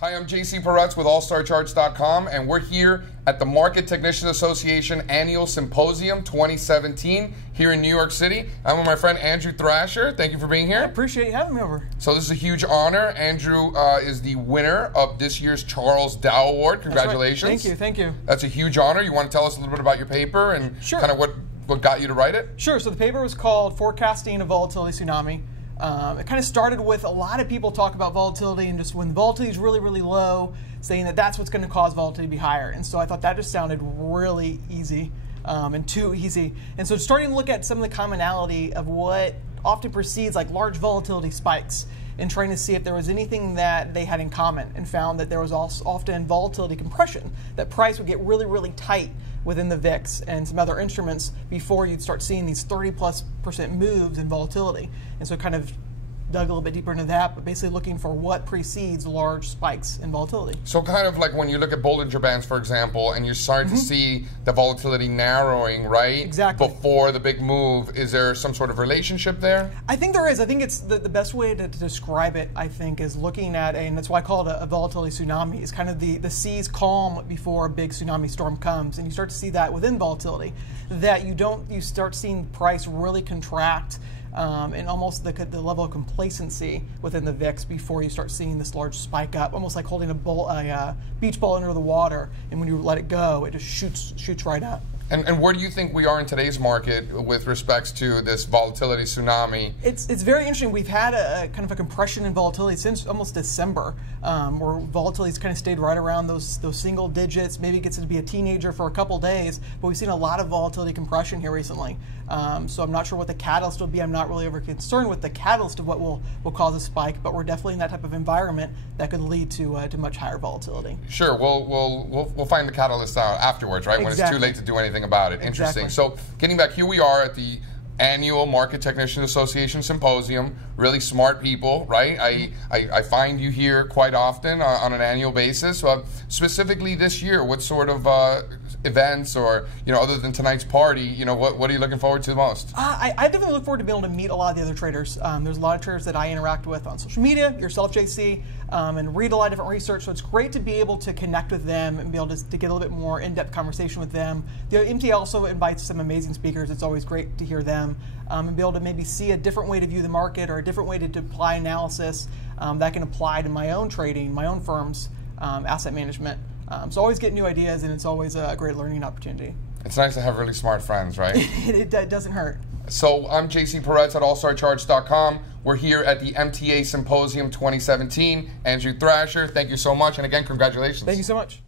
Hi, I'm JC Peretz with AllStarCharts.com, and we're here at the Market Technician Association Annual Symposium 2017 here in New York City. I'm with my friend Andrew Thrasher. Thank you for being here. I appreciate you having me over. So this is a huge honor. Andrew is the winner of this year's Charles Dow Award. Congratulations. Right. Thank you, thank you. That's a huge honor. You want to tell us a little bit about your paper and kind of what got you to write it? Sure. So the paper was called Forecasting a Volatility Tsunami. It kind of started with a lot of people talk about volatility and just when the volatility is really, really low, saying that that's what's going to cause volatility to be higher. And so I thought that just sounded really easy and too easy. And so starting to look at some of the commonality of what often precedes like large volatility spikes and trying to see if there was anything that they had in common, and found that there was also often volatility compression, that price would get really, really tight within the VIX and some other instruments before you'd start seeing these 30+% moves in volatility. And so kind of dug a little bit deeper into that, but basically looking for what precedes large spikes in volatility. So kind of like when you look at Bollinger Bands, for example, and you're starting to see the volatility narrowing, right? Exactly. Before the big move, is there some sort of relationship there? I think there is. I think it's the best way to describe it, I think, is looking at, and that's why I call it a volatility tsunami, is kind of the seas calm before a big tsunami storm comes. And you start to see that within volatility, that you start seeing price really contract and almost the level of complacency within the VIX before you start seeing this large spike up, almost like holding a beach ball under the water, and when you let it go, it just shoots right up. And where do you think we are in today's market with respects to this volatility tsunami? It's very interesting. We've had a kind of a compression in volatility since almost December, where volatility's kind of stayed right around those single digits. Maybe it gets to be a teenager for a couple days, but we've seen a lot of volatility compression here recently. So I'm not sure what the catalyst will be. I'm not really over concerned with the catalyst of what will cause a spike, but we're definitely in that type of environment that could lead to much higher volatility. Sure, we'll find the catalyst out afterwards, right? Exactly. When it's too late to do anything about it. Interesting. Exactly. So getting back, here we are at the annual Market Technician Association Symposium. Really smart people, right? I find you here quite often on an annual basis. Specifically this year, what sort of events, or other than tonight's party, what are you looking forward to the most? I definitely look forward to being able to meet a lot of the other traders. There's a lot of traders that I interact with on social media, yourself, JC, and read a lot of different research. So it's great to be able to connect with them and be able to get a little bit more in-depth conversation with them. The MTA also invites some amazing speakers. It's always great to hear them and be able to maybe see a different way to view the market, or a different way to apply analysis that can apply to my own trading, my own firm's asset management. So always get new ideas, and it's always a great learning opportunity. It's nice to have really smart friends, right? it doesn't hurt. So I'm JC Peretz at AllStarCharts.com. We're here at the MTA Symposium 2017. Andrew Thrasher, thank you so much. And again, congratulations. Thank you so much.